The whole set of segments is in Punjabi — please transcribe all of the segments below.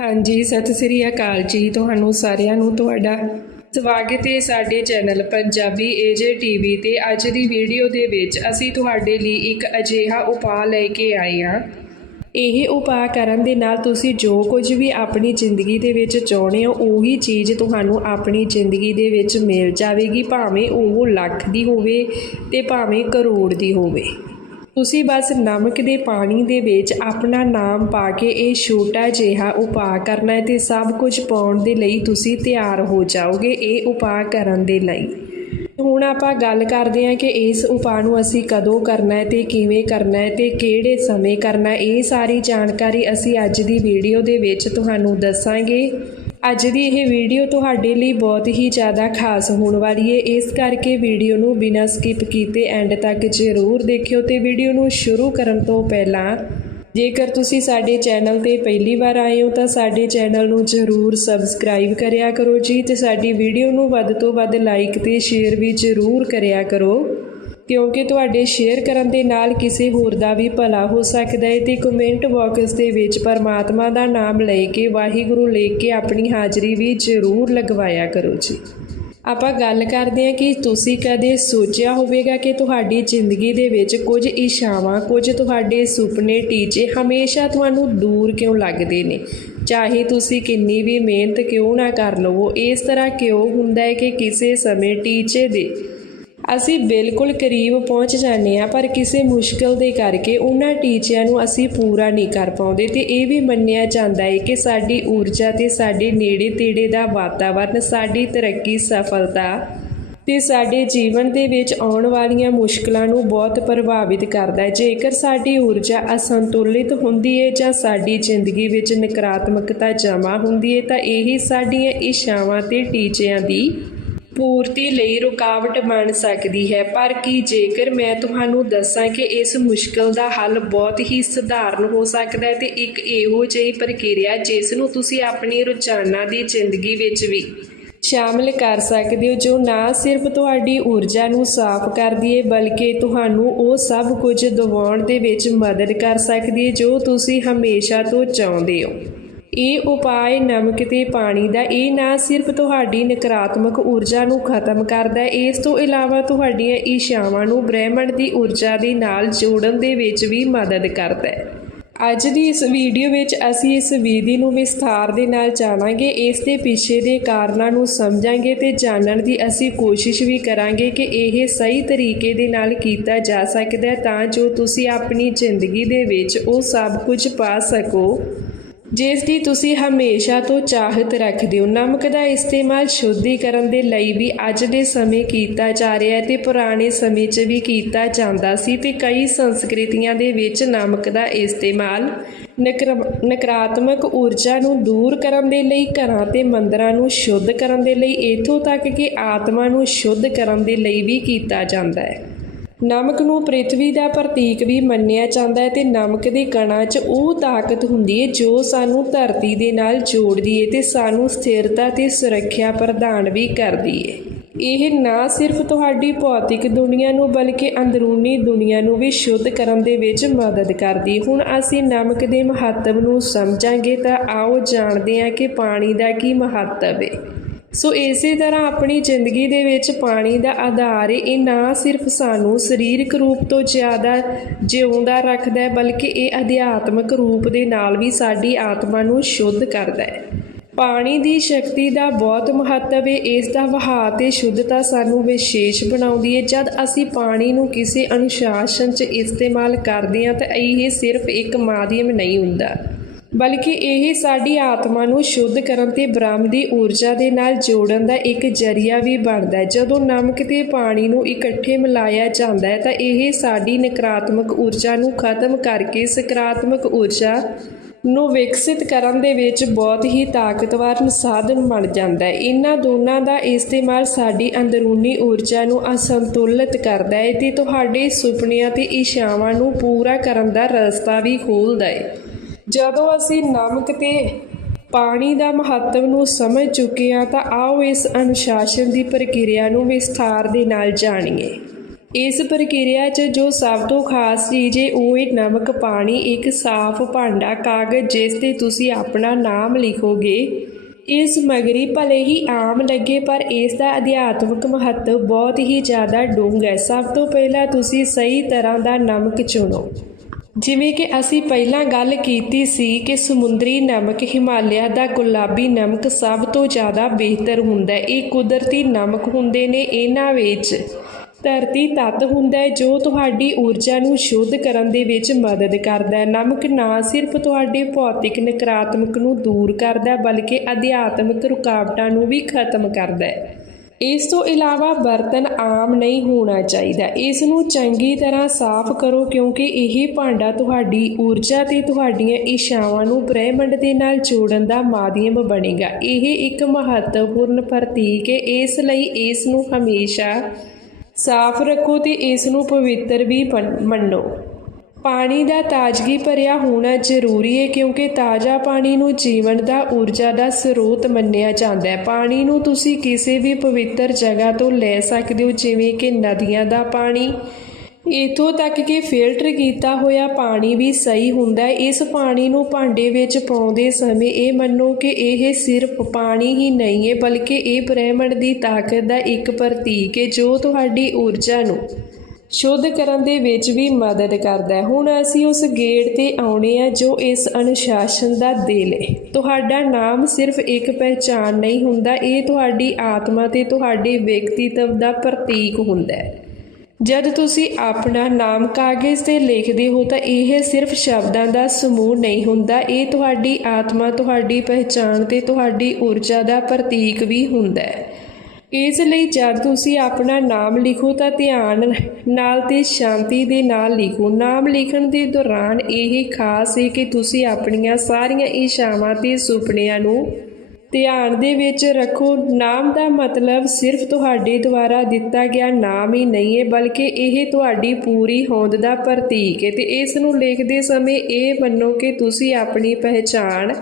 ਹਾਂਜੀ, ਸਤਿ ਸ੍ਰੀ ਅਕਾਲ ਜੀ। ਤੁਹਾਨੂੰ ਸਾਰਿਆਂ ਨੂੰ ਤੁਹਾਡਾ ਸਵਾਗਤ ਹੈ ਸਾਡੇ ਚੈਨਲ ਪੰਜਾਬੀ ਏਜੇ ਟੀਵੀ ਤੇ। ਅੱਜ ਦੀ ਵੀਡੀਓ ਦੇ ਵਿੱਚ ਅਸੀਂ ਤੁਹਾਡੇ ਲਈ ਇੱਕ ਅਜਿਹਾ ਉਪਾਅ ਲੈ ਕੇ ਆਏ ਹਾਂ। ਇਹ ਉਪਾਅ ਕਰਨ ਦੇ ਨਾਲ ਤੁਸੀਂ ਜੋ ਕੁਝ ਵੀ ਆਪਣੀ ਜ਼ਿੰਦਗੀ ਦੇ ਵਿੱਚ ਚਾਹੁੰਦੇ ਹੋ, ਉਹੀ ਚੀਜ਼ ਤੁਹਾਨੂੰ ਆਪਣੀ ਜ਼ਿੰਦਗੀ ਦੇ ਵਿੱਚ ਮਿਲ ਜਾਵੇਗੀ, ਭਾਵੇਂ ਉਹ ਲੱਖ ਦੀ ਹੋਵੇ ਤੇ ਭਾਵੇਂ ਕਰੋੜ ਦੀ ਹੋਵੇ। ਤੁਸੀਂ ਬਸ ਨਮਕ ਦੇ ਪਾਣੀ ਦੇ ਵਿੱਚ ਆਪਣਾ ਨਾਮ ਪਾ ਕੇ ਇਹ ਛੋਟਾ ਜਿਹਾ ਉਪਾਅ ਕਰਨਾ ਹੈ ਤੇ ਸਭ ਕੁਝ ਪਾਉਣ ਦੇ ਲਈ ਤੁਸੀਂ ਤਿਆਰ ਹੋ ਜਾਓਗੇ ਇਹ ਉਪਾਅ ਕਰਨ ਦੇ ਲਈ। ਹੁਣ ਆਪਾਂ ਗੱਲ ਕਰਦੇ ਹਾਂ ਕਿ ਇਸ ਉਪਾਅ ਨੂੰ ਅਸੀਂ ਕਦੋਂ ਕਰਨਾ ਹੈ ਤੇ ਕਿਵੇਂ ਕਰਨਾ ਹੈ ਤੇ ਕਿਹੜੇ ਸਮੇਂ ਕਰਨਾ ਹੈ, ਇਹ ਸਾਰੀ ਜਾਣਕਾਰੀ ਅਸੀਂ ਅੱਜ ਦੀ ਵੀਡੀਓ ਦੇ ਵਿੱਚ ਤੁਹਾਨੂੰ ਦੱਸਾਂਗੇ। ਅੱਜ ਦੀ ਇਹ ਵੀਡੀਓ ਤੁਹਾਡੇ ਲਈ ਬਹੁਤ ਹੀ ਜ਼ਿਆਦਾ ਖਾਸ ਹੋਣ ਵਾਲੀ ਹੈ। ਇਸ ਕਰਕੇ ਵੀਡੀਓ ਨੂੰ ਬਿਨਾਂ ਸਕਿਪ ਕੀਤੇ ਐਂਡ ਤੱਕ ਜ਼ਰੂਰ ਦੇਖਿਓ ਤੇ ਵੀਡੀਓ ਨੂੰ ਸ਼ੁਰੂ ਕਰਨ ਤੋਂ ਪਹਿਲਾਂ ਜੇਕਰ ਤੁਸੀਂ ਸਾਡੇ ਚੈਨਲ ਤੇ ਪਹਿਲੀ ਵਾਰ ਆਏ ਹੋ ਤਾਂ ਸਾਡੇ ਚੈਨਲ ਨੂੰ ਜ਼ਰੂਰ ਸਬਸਕ੍ਰਾਈਬ ਕਰਿਆ ਕਰੋ ਜੀ ਤੇ ਸਾਡੀ ਵੀਡੀਓ ਨੂੰ ਵੱਧ ਤੋਂ ਵੱਧ ਲਾਈਕ ਤੇ ਸ਼ੇਅਰ ਵੀ ਜ਼ਰੂਰ ਕਰਿਆ ਕਰੋ। ਕਿਉਂਕਿ ਤੁਹਾਡੇ ਸ਼ੇਅਰ ਕਰਨ ਦੇ ਨਾਲ ਕਿਸੇ ਹੋਰ ਦਾ ਵੀ ਭਲਾ ਹੋ ਸਕਦਾ ਹੈ ਤੇ ਕਮੈਂਟ ਬਾਕਸ ਦੇ ਵਿੱਚ ਪਰਮਾਤਮਾ ਦਾ ਨਾਮ ਲੈ ਕੇ ਵਾਹਿਗੁਰੂ ਲਿਖ ਕੇ ਆਪਣੀ ਹਾਜ਼ਰੀ ਵੀ ਜ਼ਰੂਰ ਲਗਵਾਇਆ ਕਰੋ ਜੀ। ਆਪਾਂ ਗੱਲ ਕਰਦੇ ਹਾਂ ਕਿ ਤੁਸੀਂ ਕਦੇ ਸੋਚਿਆ ਹੋਵੇਗਾ ਕਿ ਤੁਹਾਡੀ ਜ਼ਿੰਦਗੀ ਦੇ ਵਿੱਚ ਕੁਝ ਇਸ਼ਾਵਾਂ ਕੁਝ ਤੁਹਾਡੇ ਸੁਪਨੇ, ਟੀਚੇ ਹਮੇਸ਼ਾ ਤੁਹਾਨੂੰ ਦੂਰ ਕਿਉਂ ਲੱਗਦੇ ਨੇ? ਚਾਹੇ ਤੁਸੀਂ ਕਿੰਨੀ ਵੀ ਮਿਹਨਤ ਕਿਉਂ ਨਾ ਕਰ ਲਵੋ, ਇਸ ਤਰ੍ਹਾਂ ਕਿਉਂ ਹੁੰਦਾ ਹੈ ਕਿ ਕਿਸੇ ਸਮੇਂ ਟੀਚੇ ਦੇ ਅਸੀਂ ਬਿਲਕੁਲ ਕਰੀਬ ਪਹੁੰਚ ਜਾਂਦੇ ਹਾਂ, ਪਰ ਕਿਸੇ ਮੁਸ਼ਕਲ ਦੇ ਕਰਕੇ ਉਹਨਾਂ ਟੀਚਿਆਂ ਨੂੰ ਅਸੀਂ ਪੂਰਾ ਨਹੀਂ ਕਰ ਪਾਉਂਦੇ ਤੇ ਇਹ ਵੀ ਮੰਨਿਆ ਜਾਂਦਾ ਹੈ ਕਿ ਸਾਡੀ ਊਰਜਾ ਤੇ ਸਾਡੇ ਨੇੜੇ ਤੇੜੇ ਦਾ ਵਾਤਾਵਰਨ, ਸਾਡੀ ਤਰੱਕੀ, ਸਫਲਤਾ ਤੇ ਸਾਡੇ ਜੀਵਨ ਦੇ ਵਿੱਚ ਆਉਣ ਵਾਲੀਆਂ ਮੁਸ਼ਕਲਾਂ ਨੂੰ ਬਹੁਤ ਪ੍ਰਭਾਵਿਤ ਕਰਦਾ ਹੈ। ਜੇਕਰ ਸਾਡੀ ਊਰਜਾ ਅਸੰਤੁਲਿਤ ਹੁੰਦੀ ਹੈ ਜਾਂ ਸਾਡੀ ਜ਼ਿੰਦਗੀ ਵਿੱਚ ਨਕਾਰਾਤਮਕਤਾ ਜਮ੍ਹਾਂ ਹੁੰਦੀ ਹੈ, ਤਾਂ ਇਹ ਸਾਡੀਆਂ ਇਸ਼ਾਵਾਂ ਤੇ ਟੀਚਿਆਂ ਦੀ ਪੂਰਤੀ ਲਈ ਰੁਕਾਵਟ ਬਣ ਸਕਦੀ ਹੈ। ਪਰ ਕੀ ਜੇਕਰ ਮੈਂ ਤੁਹਾਨੂੰ ਦੱਸਾਂ ਕਿ ਇਸ ਮੁਸ਼ਕਲ ਦਾ ਹੱਲ ਬਹੁਤ ਹੀ ਸਧਾਰਨ ਹੋ ਸਕਦਾ ਹੈ, ਤੇ ਇੱਕ ਇਹੋ ਜਿਹੀ ਪ੍ਰਕਿਰਿਆ ਜਿਸ ਨੂੰ ਤੁਸੀਂ ਆਪਣੀ ਰੋਜ਼ਾਨਾ ਦੀ ਜ਼ਿੰਦਗੀ ਵਿੱਚ ਵੀ ਸ਼ਾਮਿਲ ਕਰ ਸਕਦੇ ਹੋ, ਜੋ ਨਾ ਸਿਰਫ ਤੁਹਾਡੀ ਊਰਜਾ ਨੂੰ ਸਾਫ਼ ਕਰਦੀ ਹੈ ਬਲਕਿ ਤੁਹਾਨੂੰ ਉਹ ਸਭ ਕੁਝ ਦਿਵਾਉਣ ਦੇ ਵਿੱਚ ਮਦਦ ਕਰ ਸਕਦੀ ਹੈ ਜੋ ਤੁਸੀਂ ਹਮੇਸ਼ਾ ਤੋਂ ਚਾਹੁੰਦੇ ਹੋ। ਇਹ ਉਪਾਅ ਨਮਕ ਤੇ ਪਾਣੀ ਦਾ ਇਹ ਨਾ ਸਿਰਫ ਤੁਹਾਡੀ ਨਕਾਰਾਤਮਕ ਊਰਜਾ ਨੂੰ ਖਤਮ ਕਰਦਾ ਹੈ, ਇਸ ਤੋਂ ਇਲਾਵਾ ਤੁਹਾਡੀਆਂ ਇਸ਼ਾਵਾਂ ਨੂੰ ਬ੍ਰਹਿਮੰਡ ਦੀ ਊਰਜਾ ਦੇ ਨਾਲ ਜੋੜਨ ਦੇ ਵਿੱਚ ਵੀ ਮਦਦ ਕਰਦਾ ਹੈ। ਅੱਜ ਦੀ ਇਸ ਵੀਡੀਓ ਵਿੱਚ ਅਸੀਂ ਇਸ ਵਿਧੀ ਨੂੰ ਵਿਸਥਾਰ ਦੇ ਨਾਲ ਜਾਣਾਂਗੇ, ਇਸ ਦੇ ਪਿੱਛੇ ਦੇ ਕਾਰਨਾਂ ਨੂੰ ਸਮਝਾਂਗੇ ਤੇ ਜਾਣਨ ਦੀ ਅਸੀਂ ਕੋਸ਼ਿਸ਼ ਵੀ ਕਰਾਂਗੇ ਕਿ ਇਹ ਸਹੀ ਤਰੀਕੇ ਦੇ ਨਾਲ ਕੀਤਾ ਜਾ ਸਕਦਾ ਹੈ ਤਾਂ ਜੋ ਤੁਸੀਂ ਆਪਣੀ ਜ਼ਿੰਦਗੀ ਦੇ ਵਿੱਚ ਉਹ ਸਭ ਕੁਝ ਪਾ ਸਕੋ। ਜਿਸ ਦੀ ਤੁਸੀਂ ਹਮੇਸ਼ਾ ਤੋਂ ਚਾਹਤ ਰੱਖਦੇ ਹੋ। ਨਮਕ ਦਾ ਇਸਤੇਮਾਲ ਸ਼ੁੱਧੀਕਰਨ ਦੇ ਲਈ ਵੀ ਅੱਜ ਦੇ ਸਮੇਂ ਕੀਤਾ ਜਾ ਰਿਹਾ ਹੈ ਤੇ ਪੁਰਾਣੇ ਸਮੇਂ 'ਚ ਵੀ ਕੀਤਾ ਜਾਂਦਾ ਸੀ ਤੇ ਕਈ ਸੰਸਕ੍ਰਿਤੀਆਂ ਦੇ ਵਿੱਚ ਨਮਕ ਦਾ ਇਸਤੇਮਾਲ ਨਕਰ- ਨਕਾਰਾਤਮਕ ਊਰਜਾ ਨੂੰ ਦੂਰ ਕਰਨ ਦੇ ਲਈ, ਘਰਾਂ ਤੇ ਮੰਦਰਾਂ ਨੂੰ ਸ਼ੁੱਧ ਕਰਨ ਦੇ ਲਈ, ਇਥੋਂ ਤੱਕ ਕਿ ਆਤਮਾ ਨੂੰ ਸ਼ੁੱਧ ਕਰਨ ਦੇ ਲਈ ਵੀ ਕੀਤਾ ਜਾਂਦਾ ਹੈ। ਨਮਕ ਨੂੰ ਪ੍ਰithvi ਦਾ ਪ੍ਰਤੀਕ ਵੀ ਮੰਨਿਆ ਜਾਂਦਾ ਹੈ ਤੇ ਨਮਕ ਦੇ ਕਣਾਂ 'ਚ ਉਹ ਤਾਕਤ ਹੁੰਦੀ ਹੈ ਜੋ ਸਾਨੂੰ ਧਰਤੀ ਦੇ ਨਾਲ ਜੋੜਦੀ ਹੈ ਤੇ ਸਾਨੂੰ ਸਥਿਰਤਾ ਤੇ ਸੁਰੱਖਿਆ ਪ੍ਰਦਾਨ ਵੀ ਕਰਦੀ ਹੈ ਇਹ ਨਾ ਸਿਰਫ ਤੁਹਾਡੀ ਭੌਤਿਕ ਦੁਨੀਆ ਨੂੰ ਬਲਕਿ ਅੰਦਰੂਨੀ ਦੁਨੀਆ ਨੂੰ ਵੀ ਸ਼ੁੱਧ ਕਰਨ ਦੇ ਵਿੱਚ ਮਦਦ ਕਰਦੀ ਹੈ। ਹੁਣ ਅਸੀਂ ਨਮਕ ਦੇ ਮਹੱਤਵ ਨੂੰ ਸਮਝਾਂਗੇ ਤਾਂ ਆਓ ਜਾਣਦੇ ਹਾਂ ਕਿ ਪਾਣੀ ਦਾ ਕੀ ਮਹੱਤਵ ਹੈ ਸੋ ਇਸੇ ਤਰ੍ਹਾਂ ਆਪਣੀ ਜ਼ਿੰਦਗੀ ਦੇ ਵਿੱਚ ਪਾਣੀ ਦਾ ਆਧਾਰ ਹੈ। ਇਹ ਨਾ ਸਿਰਫ ਸਾਨੂੰ ਸਰੀਰਕ ਰੂਪ ਤੋਂ ਜ਼ਿਆਦਾ ਜਿਉਂਦਾ ਰੱਖਦਾ ਹੈ, ਬਲਕਿ ਇਹ ਅਧਿਆਤਮਕ ਰੂਪ ਦੇ ਨਾਲ ਵੀ ਸਾਡੀ ਆਤਮਾ ਨੂੰ ਸ਼ੁੱਧ ਕਰਦਾ ਹੈ ਪਾਣੀ ਦੀ ਸ਼ਕਤੀ ਦਾ ਬਹੁਤ ਮਹੱਤਵ ਹੈ, ਇਸ ਦਾ ਵਹਾਅ ਤੇ ਸ਼ੁੱਧਤਾ ਸਾਨੂੰ ਵਿਸ਼ੇਸ਼ ਬਣਾਉਂਦੀ ਹੈ ਜਦ ਅਸੀਂ ਪਾਣੀ ਨੂੰ ਕਿਸੇ ਅਨੁਸ਼ਾਸਨ 'ਚ ਇਸਤੇਮਾਲ ਕਰਦੇ ਹਾਂ, ਤਾਂ ਇਹ ਸਿਰਫ ਇੱਕ ਮਾਧਿਅਮ ਨਹੀਂ ਹੁੰਦਾ ਬਲਕਿ ਇਹ ਸਾਡੀ ਆਤਮਾ ਨੂੰ ਸ਼ੁੱਧ ਕਰਨ ਤੇ ਬ੍ਰਹਮ ਦੀ ਊਰਜਾ ਦੇ ਨਾਲ ਜੋੜਨ ਦਾ ਇੱਕ ਜਰੀਆ ਵੀ ਬਣਦਾ ਹੈ। ਜਦੋਂ ਨਮਕ ਤੇ ਪਾਣੀ ਨੂੰ ਇਕੱਠੇ ਮਿਲਾਇਆ ਜਾਂਦਾ ਹੈ ਤਾਂ ਇਹ ਸਾਡੀ ਨਕਾਰਾਤਮਕ ਊਰਜਾ ਨੂੰ ਖਤਮ ਕਰਕੇ ਸਕਾਰਾਤਮਕ ਊਰਜਾ ਨੂੰ ਵਿਕਸਿਤ ਕਰਨ ਦੇ ਵਿੱਚ ਬਹੁਤ ਹੀ ਤਾਕਤਵਰ ਸਾਧਨ ਬਣ ਜਾਂਦਾ ਹੈ। ਇਹਨਾਂ ਦੋਨਾਂ ਦਾ ਇਸਤੇਮਾਲ ਸਾਡੀ ਅੰਦਰੂਨੀ ਊਰਜਾ ਨੂੰ ਅਸੰਤੁਲਿਤ ਕਰਦਾ ਹੈ ਤੇ ਤੁਹਾਡੇ ਸੁਪਨਿਆਂ ਤੇ ਇਸ਼ਾਵਾਂ ਨੂੰ ਪੂਰਾ ਕਰਨ ਦਾ ਰਸਤਾ ਵੀ ਖੋਲ੍ਹਦਾ ਹੈ। ਜਦੋਂ ਅਸੀਂ ਨਮਕ ਤੇ ਪਾਣੀ ਦਾ ਮਹੱਤਵ ਨੂੰ ਸਮਝ ਚੁੱਕੇ ਹਾਂ ਤਾਂ ਆਓ ਇਸ ਅਨੁਸ਼ਾਸਨ ਦੀ ਪ੍ਰਕਿਰਿਆ ਨੂੰ ਵਿਸਥਾਰ ਦੇ ਨਾਲ ਜਾਣੀਏ। ਇਸ ਪ੍ਰਕਿਰਿਆ 'ਚ ਜੋ ਸਭ ਤੋਂ ਖਾਸ ਚੀਜ਼ ਹੈ ਉਹ ਹੈ ਨਮਕ ਪਾਣੀ, ਇੱਕ ਸਾਫ਼ ਭਾਂਡਾ ਕਾਗਜ਼ ਜਿਸ ਤੇ ਤੁਸੀਂ ਆਪਣਾ ਨਾਮ ਲਿਖੋਗੇ। ਇਹ ਸਮੱਗਰੀ ਭਲੇ ਹੀ ਆਮ ਲੱਗੇ, ਪਰ ਇਸ ਦਾ ਅਧਿਆਤਮਿਕ ਮਹੱਤਵ ਬਹੁਤ ਹੀ ਜ਼ਿਆਦਾ ਡੂੰਘ ਹੈ। ਸਭ ਤੋਂ ਪਹਿਲਾਂ ਤੁਸੀਂ ਸਹੀ ਤਰ੍ਹਾਂ ਦਾ ਨਮਕ ਚੁਣੋ। ਜਿਵੇਂ ਕਿ ਅਸੀਂ ਪਹਿਲਾਂ ਗੱਲ ਕੀਤੀ ਸੀ ਕਿ ਸਮੁੰਦਰੀ ਨਮਕ ਹਿਮਾਲਿਆ ਦਾ ਗੁਲਾਬੀ ਨਮਕ ਸਭ ਤੋਂ ਜ਼ਿਆਦਾ ਬਿਹਤਰ ਹੁੰਦਾ ਹੈ। ਇਹ ਕੁਦਰਤੀ ਨਮਕ ਹੁੰਦੇ ਨੇ ਇਹਨਾਂ ਵਿੱਚ। ਧਰਤੀ ਤੱਤ ਹੁੰਦਾ ਹੈ ਜੋ ਤੁਹਾਡੀ ਊਰਜਾ ਨੂੰ ਸ਼ੁੱਧ ਕਰਨ ਦੇ ਵਿੱਚ ਮਦਦ ਕਰਦਾ ਹੈ। ਨਮਕ ਨਾ ਸਿਰਫ ਤੁਹਾਡੇ ਭੌਤਿਕ ਨਕਾਰਾਤਮਕ ਨੂੰ ਦੂਰ ਕਰਦਾ, ਬਲਕਿ ਅਧਿਆਤਮਿਕ ਰੁਕਾਵਟਾਂ ਨੂੰ ਵੀ ਖਤਮ ਕਰਦਾ ਹੈ। ਇਸ ਤੋਂ ਇਲਾਵਾ ਬਰਤਨ ਆਮ ਨਹੀਂ ਹੋਣਾ ਚਾਹੀਦਾ। ਇਸ ਨੂੰ ਚੰਗੀ ਤਰ੍ਹਾਂ ਸਾਫ਼ ਕਰੋ ਕਿਉਂਕਿ ਇਹ ਭਾਂਡਾ ਤੁਹਾਡੀ ਊਰਜਾ ਤੇ ਤੁਹਾਡੀਆਂ ਇੱਛਾਵਾਂ ਨੂੰ ਬ੍ਰਹਿਮੰਡ ਦੇ ਨਾਲ ਜੋੜਨ ਦਾ ਮਾਧਿਅਮ ਬਣੇਗਾ। ਇਹ ਇੱਕ ਮਹੱਤਵਪੂਰਨ ਪ੍ਰਤੀਕ ਹੈ। ਇਸ ਲਈ ਇਸ ਨੂੰ ਹਮੇਸ਼ਾ ਸਾਫ਼ ਰੱਖੋ ਤੇ ਇਸ ਨੂੰ ਪਵਿੱਤਰ ਵੀ ਬਣ- ਮੰਨੋ। ਪਾਣੀ ਦਾ ਤਾਜ਼ਗੀ ਭਰਿਆ ਹੋਣਾ ਜ਼ਰੂਰੀ ਹੈ ਕਿਉਂਕਿ ਤਾਜ਼ਾ ਪਾਣੀ ਨੂੰ ਜੀਵਨ ਦਾ ਊਰਜਾ ਦਾ ਸਰੋਤ ਮੰਨਿਆ ਜਾਂਦਾ ਹੈ ਪਾਣੀ ਨੂੰ ਤੁਸੀਂ ਕਿਸੇ ਵੀ ਪਵਿੱਤਰ ਜਗ੍ਹਾ ਤੋਂ ਲੈ ਸਕਦੇ ਹੋ, ਜਿਵੇਂ ਕਿ ਨਦੀਆਂ ਦਾ ਪਾਣੀ। ਇਥੋਂ ਤੱਕ ਕਿ ਫਿਲਟਰ ਕੀਤਾ ਹੋਇਆ ਪਾਣੀ ਵੀ ਸਹੀ ਹੁੰਦਾ ਹੈ ਇਸ ਪਾਣੀ ਨੂੰ ਭਾਂਡੇ ਵਿੱਚ ਪਾਉਂਦੇ ਸਮੇਂ ਇਹ ਮੰਨੋ ਕਿ ਇਹ ਸਿਰਫ ਪਾਣੀ ਹੀ ਨਹੀਂ ਹੈ ਬਲਕਿ ਇਹ ਬ੍ਰਹਿਮੰਡ ਦੀ ਤਾਕਤ ਦਾ ਇੱਕ ਪ੍ਰਤੀਕ ਹੈ ਜੋ ਤੁਹਾਡੀ ਊਰਜਾ ਨੂੰ ਸ਼ੁੱਧ ਕਰਨ ਦੇ ਵਿੱਚ ਵੀ ਮਦਦ ਕਰਦਾ ਹੈ। ਹੁਣ ਅਸੀਂ ਉਸ ਗੇੜ ਤੇ ਆਉਣੇ ਆ ਜੋ ਇਸ ਅਨੁਸ਼ਾਸਨ ਦਾ ਦਿਲ ਹੈ। ਤੁਹਾਡਾ ਨਾਮ ਸਿਰਫ ਇੱਕ ਪਹਿਚਾਨ ਨਹੀਂ ਹੁੰਦਾ, ਇਹ ਤੁਹਾਡੀ ਆਤਮਾ ਤੇ ਤੁਹਾਡੇ ਵਿਅਕਤੀਤਵ ਦਾ ਪ੍ਰਤੀਕ ਹੁੰਦਾ ਹੈ। ਜਦ ਤੁਸੀਂ ਆਪਣਾ ਨਾਮ ਕਾਗਜ਼ ਤੇ ਲਿਖਦੇ ਹੋ ਤਾਂ ਇਹ ਸਿਰਫ ਸ਼ਬਦਾਂ ਦਾ ਸਮੂਹ ਨਹੀਂ ਹੁੰਦਾ, ਇਹ ਤੁਹਾਡੀ ਆਤਮਾ, ਤੁਹਾਡੀ ਪਹਿਚਾਨ ਤੇ ਤੁਹਾਡੀ ਊਰਜਾ ਦਾ ਪ੍ਰਤੀਕ ਵੀ ਹੁੰਦਾ ਹੈ। ਇਸ ਲਈ ਜਦ ਤੁਸੀਂ ਆਪਣਾ ਨਾਮ ਲਿਖੋ ਤਾਂ ਧਿਆਨ ਨਾਲ ਤੇ ਸ਼ਾਂਤੀ ਦੇ ਨਾਲ ਲਿਖੋ। ਨਾਮ ਲਿਖਣ ਦੇ ਦੌਰਾਨ ਇਹ ਖਾਸ ਹੈ ਕਿ ਤੁਸੀਂ ਆਪਣੀਆਂ ਸਾਰੀਆਂ ਇੱਛਾਵਾਂ ਤੇ ਸੁਪਨਿਆਂ ਨੂੰ ਧਿਆਨ ਦੇ ਵਿੱਚ ਰੱਖੋ। ਨਾਮ ਦਾ ਮਤਲਬ ਸਿਰਫ ਤੁਹਾਡੇ ਦੁਆਰਾ ਦਿੱਤਾ ਗਿਆ ਨਾਮ ਹੀ ਨਹੀਂ ਹੈ, ਬਲਕਿ ਇਹ ਤੁਹਾਡੀ ਪੂਰੀ ਹੋਂਦ ਦਾ ਪ੍ਰਤੀਕ ਹੈ। ਤੇ ਇਸ ਨੂੰ ਲਿਖਦੇ ਸਮੇਂ ਇਹ ਮੰਨੋ ਕਿ ਤੁਸੀਂ ਆਪਣੀ ਪਹਿਚਾਣ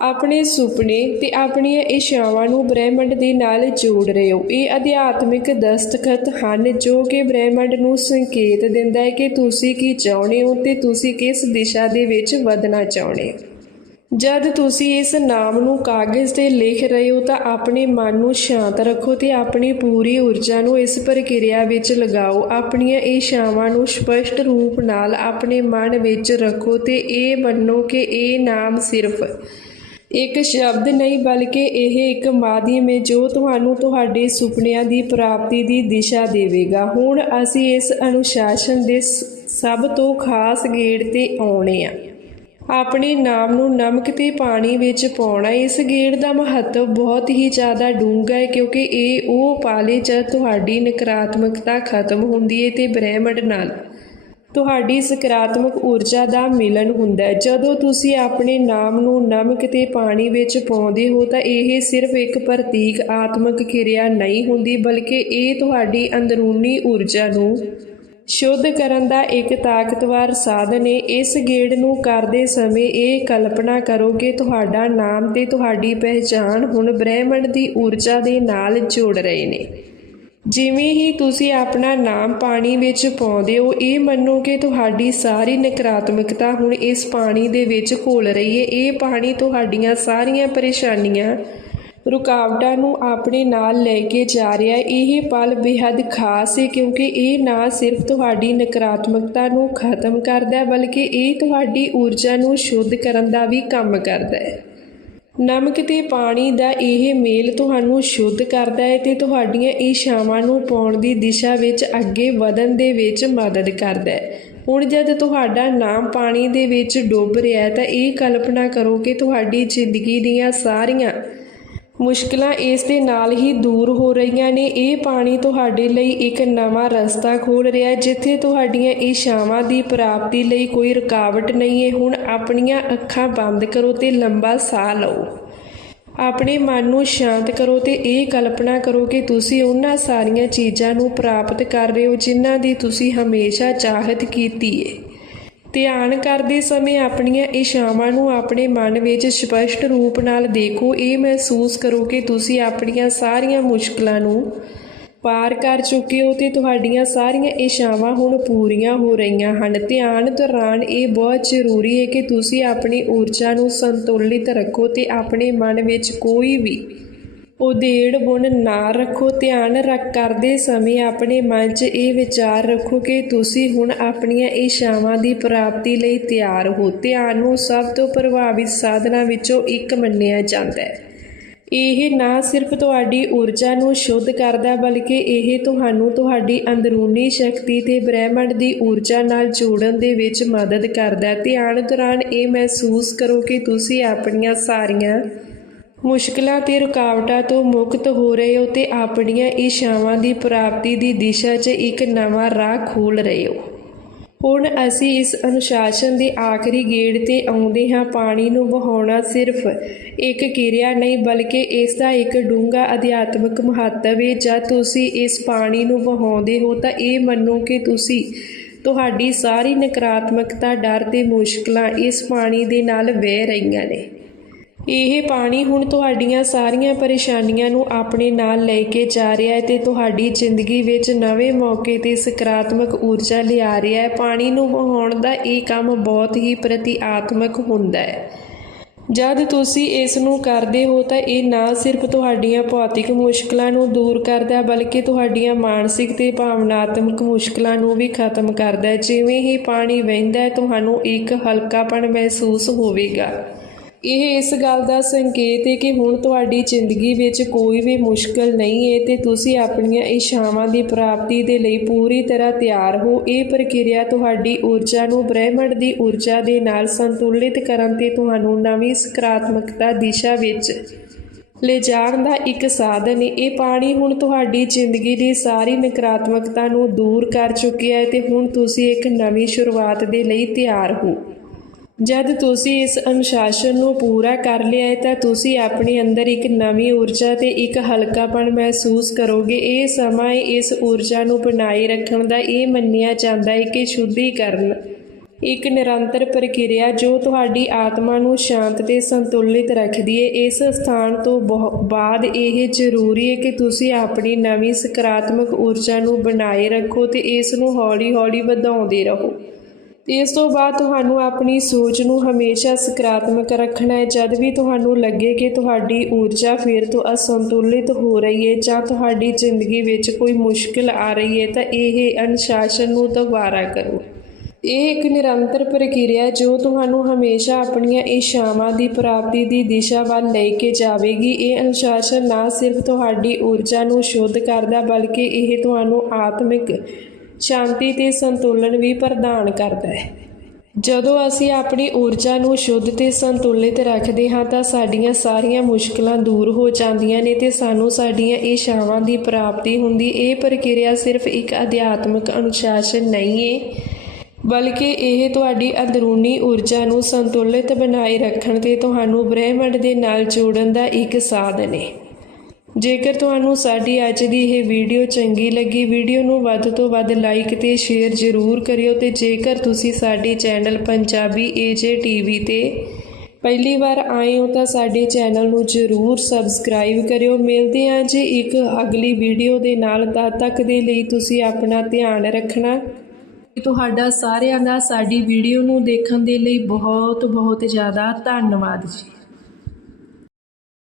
ਆਪਣੇ ਸੁਪਨੇ ਤੇ ਆਪਣੀਆਂ ਇੱਛਾਵਾਂ ਨੂੰ ਬ੍ਰਹਿਮੰਡ ਦੇ ਨਾਲ ਜੋੜ ਰਹੇ ਹੋ। ਇਹ ਅਧਿਆਤਮਿਕ ਦਸਤਖਤ ਹਨ ਜੋ ਕਿ ਬ੍ਰਹਿਮੰਡ ਨੂੰ ਸੰਕੇਤ ਦਿੰਦਾ ਹੈ ਕਿ ਤੁਸੀਂ ਕੀ ਚਾਹੁੰਦੇ ਹੋ ਤੇ ਤੁਸੀਂ ਕਿਸ ਦਿਸ਼ਾ ਦੇ ਵਿੱਚ ਵਧਣਾ ਚਾਹੁੰਦੇ ਹੋ। ਜਦ ਤੁਸੀਂ ਇਸ ਨਾਮ ਨੂੰ ਕਾਗਜ਼ ਤੇ ਲਿਖ ਰਹੇ ਹੋ ਤਾਂ ਆਪਣੇ ਮਨ ਨੂੰ ਸ਼ਾਂਤ ਰੱਖੋ ਤੇ ਆਪਣੀ ਪੂਰੀ ਊਰਜਾ ਨੂੰ ਇਸ ਪ੍ਰਕਿਰਿਆ ਵਿੱਚ ਲਗਾਓ। ਆਪਣੀਆਂ ਇੱਛਾਵਾਂ ਨੂੰ ਸਪਸ਼ਟ ਰੂਪ ਨਾਲ ਆਪਣੇ ਮਨ ਵਿੱਚ ਰੱਖੋ ਤੇ ਇਹ ਮੰਨੋ ਕਿ ਇਹ ਨਾਮ ਸਿਰਫ ਇੱਕ ਸ਼ਬਦ ਨਹੀਂ ਬਲਕਿ ਇਹ ਇੱਕ ਮਾਧਿਅਮ ਹੈ ਜੋ ਤੁਹਾਨੂੰ ਤੁਹਾਡੇ ਸੁਪਨਿਆਂ ਦੀ ਪ੍ਰਾਪਤੀ ਦੀ ਦਿਸ਼ਾ ਦੇਵੇਗਾ। ਹੁਣ ਅਸੀਂ ਇਸ ਅਨੁਸ਼ਾਸਨ ਦੇ ਸਭ ਤੋਂ ਖਾਸ ਗੇੜ ਤੇ ਆਉਣੇ ਆ। ਆਪਣੇ ਨਾਮ ਨੂੰ ਨਮਕ ਤੇ ਪਾਣੀ ਵਿੱਚ ਪਾਉਣਾ। ਇਸ ਗੇੜ ਦਾ ਮਹੱਤਵ ਬਹੁਤ ਹੀ ਜ਼ਿਆਦਾ ਡੂੰਘਾ ਹੈ ਕਿਉਂਕਿ ਇਹ ਉਹ ਪਾਲੇ ਜਦ ਤੁਹਾਡੀ ਨਕਾਰਾਤਮਕਤਾ ਖਤਮ ਹੁੰਦੀ ਹੈ ਤੇ ਬ੍ਰਹਿਮੰਡ ਨਾਲ। ਤੁਹਾਡੀ ਸਕਾਰਾਤਮਕ ਊਰਜਾ ਦਾ ਮਿਲਨ ਹੁੰਦਾ ਹੈ। ਜਦੋਂ ਤੁਸੀਂ ਆਪਣੇ ਨਾਮ ਨੂੰ ਨਮਕ ਤੇ ਪਾਣੀ ਵਿੱਚ ਪਾਉਂਦੇ ਹੋ ਤਾਂ ਇਹ ਸਿਰਫ ਇੱਕ ਪ੍ਰਤੀਕ ਆਤਮਿਕ ਕਿਰਿਆ ਨਹੀਂ ਹੁੰਦੀ, ਬਲਕਿ ਇਹ ਤੁਹਾਡੀ ਅੰਦਰੂਨੀ ਊਰਜਾ ਨੂੰ ਸ਼ੁੱਧ ਕਰਨ ਦਾ ਇੱਕ ਤਾਕਤਵਰ ਸਾਧਨ ਹੈ। ਇਸ ਗੇੜ ਨੂੰ ਕਰਦੇ ਸਮੇਂ ਇਹ ਕਲਪਨਾ ਕਰੋ ਕਿ ਤੁਹਾਡਾ ਨਾਮ ਤੇ ਤੁਹਾਡੀ ਪਹਿਚਾਣ ਹੁਣ ਬ੍ਰਹਿਮੰਡ ਦੀ ਊਰਜਾ ਦੇ ਨਾਲ ਜੁੜ ਰਹੇ ਨੇ। ਜਿਵੇਂ ਹੀ ਤੁਸੀਂ ਆਪਣਾ ਨਾਮ ਪਾਣੀ ਵਿੱਚ ਪਾਉਂਦੇ ਹੋ, ਇਹ ਮੰਨੋ ਕਿ ਤੁਹਾਡੀ ਸਾਰੀ ਨਕਾਰਾਤਮਕਤਾ ਹੁਣ ਇਸ ਪਾਣੀ ਦੇ ਵਿੱਚ ਘੋਲ ਰਹੀ ਹੈ। ਇਹ ਪਾਣੀ ਤੁਹਾਡੀਆਂ ਸਾਰੀਆਂ ਪਰੇਸ਼ਾਨੀਆਂ, ਰੁਕਾਵਟਾਂ ਨੂੰ ਆਪਣੇ ਨਾਲ ਲੈ ਕੇ ਜਾ ਰਿਹਾ ਹੈ। ਇਹ ਪਲ ਬੇहद ਖਾਸ ਹੈ ਕਿਉਂਕਿ ਇਹ ਨਾ ਸਿਰਫ ਤੁਹਾਡੀ ਨਕਾਰਾਤਮਕਤਾ ਨੂੰ ਖਤਮ ਕਰਦਾ ਹੈ, ਬਲਕਿ ਇਹ ਤੁਹਾਡੀ ਊਰਜਾ ਨੂੰ ਸ਼ੁੱਧ ਕਰਨ ਦਾ ਵੀ ਕੰਮ ਕਰਦਾ ਹੈ। ਨਮਕ ਤੇ ਪਾਣੀ ਦਾ ਇਹ ਮੇਲ ਤੁਹਾਨੂੰ ਸ਼ੁੱਧ ਕਰਦਾ ਹੈ ਤੇ ਤੁਹਾਡੀਆਂ ਇੱਛਾਵਾਂ ਨੂੰ ਪਾਉਣ ਦੀ ਦਿਸ਼ਾ ਵਿੱਚ ਅੱਗੇ ਵਧਣ ਦੇ ਵਿੱਚ ਮਦਦ ਕਰਦਾ ਹੈ। ਹੁਣ ਜਦ ਤੁਹਾਡਾ ਨਾਮ ਪਾਣੀ ਦੇ ਵਿੱਚ ਡੁੱਬ ਰਿਹਾ ਹੈ ਤਾਂ ਇਹ ਕਲਪਨਾ ਕਰੋ ਕਿ ਤੁਹਾਡੀ ਜ਼ਿੰਦਗੀ ਦੀਆਂ ਸਾਰੀਆਂ ਮੁਸ਼ਕਲਾਂ ਇਸ ਦੇ ਨਾਲ ਹੀ ਦੂਰ ਹੋ ਰਹੀਆਂ ਨੇ। ਇਹ ਪਾਣੀ ਤੁਹਾਡੇ ਲਈ ਇੱਕ ਨਵਾਂ ਰਸਤਾ ਖੋਲ ਰਿਹਾ ਹੈ, ਜਿੱਥੇ ਤੁਹਾਡੀਆਂ ਇੱਛਾਵਾਂ ਦੀ ਪ੍ਰਾਪਤੀ ਲਈ ਕੋਈ ਰੁਕਾਵਟ ਨਹੀਂ ਹੈ। ਹੁਣ ਆਪਣੀਆਂ ਅੱਖਾਂ ਬੰਦ ਕਰੋ ਤੇ ਲੰਬਾ ਸਾਹ ਲਓ। ਆਪਣੇ ਮਨ ਨੂੰ ਸ਼ਾਂਤ ਕਰੋ ਤੇ ਇਹ ਕਲਪਨਾ ਕਰੋ ਕਿ ਤੁਸੀਂ ਉਹਨਾਂ ਸਾਰੀਆਂ ਚੀਜ਼ਾਂ ਨੂੰ ਪ੍ਰਾਪਤ ਕਰ ਰਹੇ ਹੋ, ਜਿਨ੍ਹਾਂ ਦੀ ਤੁਸੀਂ ਹਮੇਸ਼ਾ ਚਾਹਤ ਕੀਤੀ ਹੈ। ਧਿਆਨ ਕਰਦੇ ਸਮੇਂ ਆਪਣੀਆਂ ਇੱਛਾਵਾਂ ਨੂੰ ਆਪਣੇ ਮਨ ਵਿੱਚ ਸਪਸ਼ਟ ਰੂਪ ਨਾਲ ਦੇਖੋ। ਇਹ ਮਹਿਸੂਸ ਕਰੋ ਕਿ ਤੁਸੀਂ ਆਪਣੀਆਂ ਸਾਰੀਆਂ ਮੁਸ਼ਕਲਾਂ ਨੂੰ ਪਾਰ ਕਰ ਚੁੱਕੇ ਹੋ ਤੇ ਤੁਹਾਡੀਆਂ ਸਾਰੀਆਂ ਇਛਾਵਾਂ ਹੁਣ ਪੂਰੀਆਂ ਹੋ ਰਹੀਆਂ ਹਨ। ਧਿਆਨ ਦੌਰਾਨ ਇਹ ਬਹੁਤ ਜ਼ਰੂਰੀ ਹੈ ਕਿ ਤੁਸੀਂ ਆਪਣੀ ਊਰਜਾ ਨੂੰ ਸੰਤੁਲਿਤ ਰੱਖੋ ਤੇ ਆਪਣੇ ਮਨ ਵਿੱਚ ਕੋਈ ਵੀ ਉਧੇੜ ਗੁਣ ਨਾ ਰੱਖੋ, ਧਿਆਨ ਰੱਖ ਕਰਦੇ ਸਮੇਂ ਆਪਣੇ ਮਨ 'ਚ ਇਹ ਵਿਚਾਰ ਰੱਖੋ ਕਿ ਤੁਸੀਂ ਹੁਣ ਆਪਣੀਆਂ ਇਛਾਵਾਂ ਦੀ ਪ੍ਰਾਪਤੀ ਲਈ ਤਿਆਰ ਹੋ। ਧਿਆਨ ਨੂੰ ਸਭ ਤੋਂ ਪ੍ਰਭਾਵਿਤ ਸਾਧਨਾਂ ਵਿੱਚੋਂ ਇੱਕ ਮੰਨਿਆ ਜਾਂਦਾ ਹੈ। ਇਹ ਨਾ ਸਿਰਫ ਤੁਹਾਡੀ ਊਰਜਾ ਨੂੰ ਸ਼ੁੱਧ ਕਰਦਾ, ਬਲਕਿ ਇਹ ਤੁਹਾਨੂੰ ਤੁਹਾਡੀ ਅੰਦਰੂਨੀ ਸ਼ਕਤੀ ਤੇ ਬ੍ਰਹਿਮੰਡ ਦੀ ਊਰਜਾ ਨਾਲ ਜੋੜਨ ਦੇ ਵਿੱਚ ਮਦਦ ਕਰਦਾ ਧਿਆਨ ਦੌਰਾਨ ਇਹ ਮਹਿਸੂਸ ਕਰੋ ਕਿ ਤੁਸੀਂ ਆਪਣੀਆਂ ਸਾਰੀਆਂ ਮੁਸ਼ਕਲਾਂ ਤੇ ਰੁਕਾਵਟਾਂ ਤੋਂ ਮੁਕਤ ਹੋ ਰਹੇ ਹੋ ਤੇ ਆਪਣੀਆਂ ਇਛਾਵਾਂ ਦੀ ਪ੍ਰਾਪਤੀ ਦੀ ਦਿਸ਼ਾ 'ਚ ਇੱਕ ਨਵਾਂ ਰਾਹ ਖੋਲ ਰਹੇ ਹੋ। ਹੁਣ ਅਸੀਂ ਇਸ ਅਨੁਸ਼ਾਸਨ ਦੇ ਆਖਰੀ ਗੇੜ ਤੇ ਆਉਂਦੇ ਹਾਂ। ਪਾਣੀ ਨੂੰ ਵਹਾਉਣਾ ਸਿਰਫ ਇੱਕ ਕਿਰਿਆ ਨਹੀਂ, ਬਲਕਿ ਇਸ ਦਾ ਇੱਕ ਡੂੰਘਾ ਅਧਿਆਤਮਿਕ ਮਹੱਤਵ ਹੈ। ਜਦ ਤੁਸੀਂ ਇਸ ਪਾਣੀ ਨੂੰ ਵਹਾਉਂਦੇ ਹੋ ਤਾਂ ਇਹ ਮੰਨੋ ਕਿ ਤੁਸੀਂ ਤੁਹਾਡੀ ਸਾਰੀ ਨਕਾਰਾਤਮਕਤਾ, ਡਰ ਤੇ ਮੁਸ਼ਕਲਾਂ ਇਸ ਪਾਣੀ ਦੇ ਨਾਲ ਵਹਿ ਰਹੀਆਂ ਨੇ। ਇਹ ਪਾਣੀ ਹੁਣ ਤੁਹਾਡੀਆਂ ਸਾਰੀਆਂ ਪਰੇਸ਼ਾਨੀਆਂ ਨੂੰ ਆਪਣੇ ਨਾਲ ਲੈ ਕੇ ਜਾ ਰਿਹਾ ਹੈ ਤੇ ਤੁਹਾਡੀ ਜ਼ਿੰਦਗੀ ਵਿੱਚ ਨਵੇਂ ਮੌਕੇ ਤੇ ਸਕਾਰਾਤਮਕ ਊਰਜਾ ਲਿਆ ਰਿਹਾ ਹੈ। ਪਾਣੀ ਨੂੰ ਵਹਾਉਣ ਦਾ ਇਹ ਕੰਮ ਬਹੁਤ ਹੀ ਪ੍ਰਤੀਆਤਮਕ ਹੁੰਦਾ ਹੈ। ਜਦ ਤੁਸੀਂ ਇਸ ਨੂੰ ਕਰਦੇ ਹੋ ਤਾਂ ਇਹ ਨਾ ਸਿਰਫ ਤੁਹਾਡੀਆਂ ਭੌਤਿਕ ਮੁਸ਼ਕਲਾਂ ਨੂੰ ਦੂਰ ਕਰਦਾ ਬਲਕਿ ਤੁਹਾਡੀਆਂ ਮਾਨਸਿਕ ਤੇ ਭਾਵਨਾਤਮਕ ਮੁਸ਼ਕਲਾਂ ਨੂੰ ਵੀ ਖਤਮ ਕਰਦਾ ਹੈ। ਜਿਵੇਂ ਹੀ ਪਾਣੀ ਵਹਿੰਦਾ ਹੈ, ਤੁਹਾਨੂੰ ਇੱਕ ਹਲਕਾਪਣ ਮਹਿਸੂਸ ਹੋਵੇਗਾ। ਇਹ ਇਸ ਗੱਲ ਦਾ ਸੰਕੇਤ ਹੈ ਕਿ ਹੁਣ ਤੁਹਾਡੀ ਜ਼ਿੰਦਗੀ ਵਿੱਚ ਕੋਈ ਵੀ ਮੁਸ਼ਕਲ ਨਹੀਂ ਹੈ ਤੇ ਤੁਸੀਂ ਆਪਣੀਆਂ ਇੱਛਾਵਾਂ ਦੀ ਪ੍ਰਾਪਤੀ ਦੇ ਲਈ ਪੂਰੀ ਤਰ੍ਹਾਂ ਤਿਆਰ ਹੋ। ਇਹ ਪ੍ਰਕਿਰਿਆ ਤੁਹਾਡੀ ਊਰਜਾ ਨੂੰ ਬ੍ਰਹਿਮੰਡ ਦੀ ਊਰਜਾ ਦੇ ਨਾਲ ਸੰਤੁਲਿਤ ਕਰਨ ਤੇ ਤੁਹਾਨੂੰ ਨਵੀਂ ਸਕਾਰਾਤਮਕਤਾ ਦਿਸ਼ਾ ਵਿੱਚ ਲਿਜਾਣ ਦਾ ਇੱਕ ਸਾਧਨ ਹੈ। ਇਹ ਪਾਣੀ ਹੁਣ ਤੁਹਾਡੀ ਜ਼ਿੰਦਗੀ ਦੀ ਸਾਰੀ ਨਕਾਰਾਤਮਕਤਾ ਨੂੰ ਦੂਰ ਕਰ ਚੁੱਕਿਆ ਹੈ ਤੇ ਹੁਣ ਤੁਸੀਂ ਇੱਕ ਨਵੀਂ ਸ਼ੁਰੂਆਤ ਦੇ ਲਈ ਤਿਆਰ ਹੋ। ਜਦ ਤੁਸੀਂ ਇਸ ਅਨੁਸ਼ਾਸਨ ਨੂੰ ਪੂਰਾ ਕਰ ਲਿਆ ਹੈ ਤਾਂ ਤੁਸੀਂ ਆਪਣੇ ਅੰਦਰ ਇੱਕ ਨਵੀਂ ਊਰਜਾ ਤੇ ਇੱਕ ਹਲਕਾਪਣ ਮਹਿਸੂਸ ਕਰੋਗੇ। ਇਹ ਸਮਾਂ ਇਸ ਊਰਜਾ ਨੂੰ ਬਣਾਈ ਰੱਖਣ ਦਾ ਇਹ ਮੰਨਿਆ ਜਾਂਦਾ ਹੈ ਕਿ ਸ਼ੁੱਧੀਕਰਨ ਇੱਕ ਨਿਰੰਤਰ ਪ੍ਰਕਿਰਿਆ ਜੋ ਤੁਹਾਡੀ ਆਤਮਾ ਨੂੰ ਸ਼ਾਂਤ ਤੇ ਸੰਤੁਲਿਤ ਰੱਖਦੀ ਹੈ। ਇਸ ਸਥਾਨ ਤੋਂ ਬਹੁ- ਬਾਅਦ ਇਹ ਜ਼ਰੂਰੀ ਹੈ ਕਿ ਤੁਸੀਂ ਆਪਣੀ ਨਵੀਂ ਸਕਾਰਾਤਮਕ ਊਰਜਾ ਨੂੰ ਬਣਾਏ ਰੱਖੋ ਤੇ ਇਸ ਨੂੰ ਹੌਲੀ-ਹੌਲੀ ਵਧਾਉਂਦੇ ਰਹੋ। ਇਸ ਤੋਂ ਬਾਅਦ ਤੁਹਾਨੂੰ ਆਪਣੀ ਸੋਚ ਨੂੰ ਹਮੇਸ਼ਾ ਸਕਾਰਾਤਮਕ ਰੱਖਣਾ ਹੈ। ਜਦ ਵੀ ਤੁਹਾਨੂੰ ਲੱਗੇ ਕਿ ਤੁਹਾਡੀ ਊਰਜਾ ਫਿਰ ਤੋਂ ਅਸੰਤੁਲਿਤ ਹੋ ਰਹੀ ਹੈ ਜਾਂ ਤੁਹਾਡੀ ਜ਼ਿੰਦਗੀ ਵਿੱਚ ਕੋਈ ਮੁਸ਼ਕਲ ਆ ਰਹੀ ਹੈ, ਤਾਂ ਇਹ ਅਨੁਸ਼ਾਸਨ ਨੂੰ ਦੁਬਾਰਾ ਕਰੋ। ਇਹ ਇੱਕ ਨਿਰੰਤਰ ਪ੍ਰਕਿਰਿਆ ਜੋ ਤੁਹਾਨੂੰ ਹਮੇਸ਼ਾ ਆਪਣੀਆਂ ਇਛਾਵਾਂ ਦੀ ਪ੍ਰਾਪਤੀ ਦੀ ਦਿਸ਼ਾ ਵੱਲ ਲੈ ਕੇ ਜਾਵੇਗੀ। ਇਹ ਅਨੁਸ਼ਾਸਨ ਨਾ ਸਿਰਫ ਤੁਹਾਡੀ ਊਰਜਾ ਨੂੰ ਸ਼ੁੱਧ ਕਰਦਾ, ਬਲਕਿ ਇਹ ਤੁਹਾਨੂੰ ਆਤਮਿਕ ਸ਼ਾਂਤੀ ਤੇ ਸੰਤੁਲਨ ਵੀ ਪ੍ਰਦਾਨ ਕਰਦਾ ਹੈ। ਜਦੋਂ ਅਸੀਂ ਆਪਣੀ ਊਰਜਾ ਨੂੰ ਸ਼ੁੱਧ ਤੇ ਸੰਤੁਲਿਤ ਰੱਖਦੇ ਹਾਂ, ਤਾਂ ਸਾਡੀਆਂ ਸਾਰੀਆਂ ਮੁਸ਼ਕਲਾਂ ਦੂਰ ਹੋ ਜਾਂਦੀਆਂ ਨੇ ਤੇ ਸਾਨੂੰ ਸਾਡੀਆਂ ਇਛਾਵਾਂ ਦੀ ਪ੍ਰਾਪਤੀ ਹੁੰਦੀ। ਇਹ ਪ੍ਰਕਿਰਿਆ ਸਿਰਫ ਇੱਕ ਅਧਿਆਤਮਿਕ ਅਨੁਸ਼ਾਸਨ ਨਹੀਂ ਹੈ ਬਲਕਿ ਇਹ ਤੁਹਾਡੀ ਅੰਦਰੂਨੀ ਊਰਜਾ ਨੂੰ ਸੰਤੁਲਿਤ ਬਣਾਈ ਰੱਖਣ ਤੇ ਤੁਹਾਨੂੰ ਬ੍ਰਹਿਮੰਡ ਦੇ ਨਾਲ ਜੋੜਨ ਦਾ ਇੱਕ ਸਾਧਨ ਹੈ ਜੇਕਰ ਤੁਹਾਨੂੰ ਸਾਡੀ ਅੱਜ ਦੀ ਇਹ ਵੀਡੀਓ ਚੰਗੀ ਲੱਗੀ, ਵੀਡੀਓ ਨੂੰ ਵੱਧ ਤੋਂ ਵੱਧ ਲਾਈਕ ਤੇ ਸ਼ੇਅਰ ਜ਼ਰੂਰ ਕਰਿਓ ਤੇ ਜੇਕਰ ਤੁਸੀਂ ਸਾਡੇ ਚੈਨਲ ਪੰਜਾਬੀ ਏਜੇ ਟੀਵੀ ਤੇ ਪਹਿਲੀ ਵਾਰ ਆਏ ਹੋ ਤਾਂ ਸਾਡੇ ਚੈਨਲ ਨੂੰ ਜ਼ਰੂਰ ਸਬਸਕ੍ਰਾਈਬ ਕਰਿਓ। ਮਿਲਦੇ ਹਾਂ ਜੀ ਇੱਕ ਅਗਲੀ ਵੀਡੀਓ ਦੇ ਨਾਲ। ਤਦ ਤੱਕ ਦੇ ਲਈ ਤੁਸੀਂ ਆਪਣਾ ਧਿਆਨ ਰੱਖਣਾ। ਤੁਹਾਡਾ ਸਾਰਿਆਂ ਦਾ ਸਾਡੀ ਵੀਡੀਓ ਨੂੰ ਦੇਖਣ ਦੇ ਲਈ ਬਹੁਤ ਬਹੁਤ ਜ਼ਿਆਦਾ ਧੰਨਵਾਦ ਜੀ।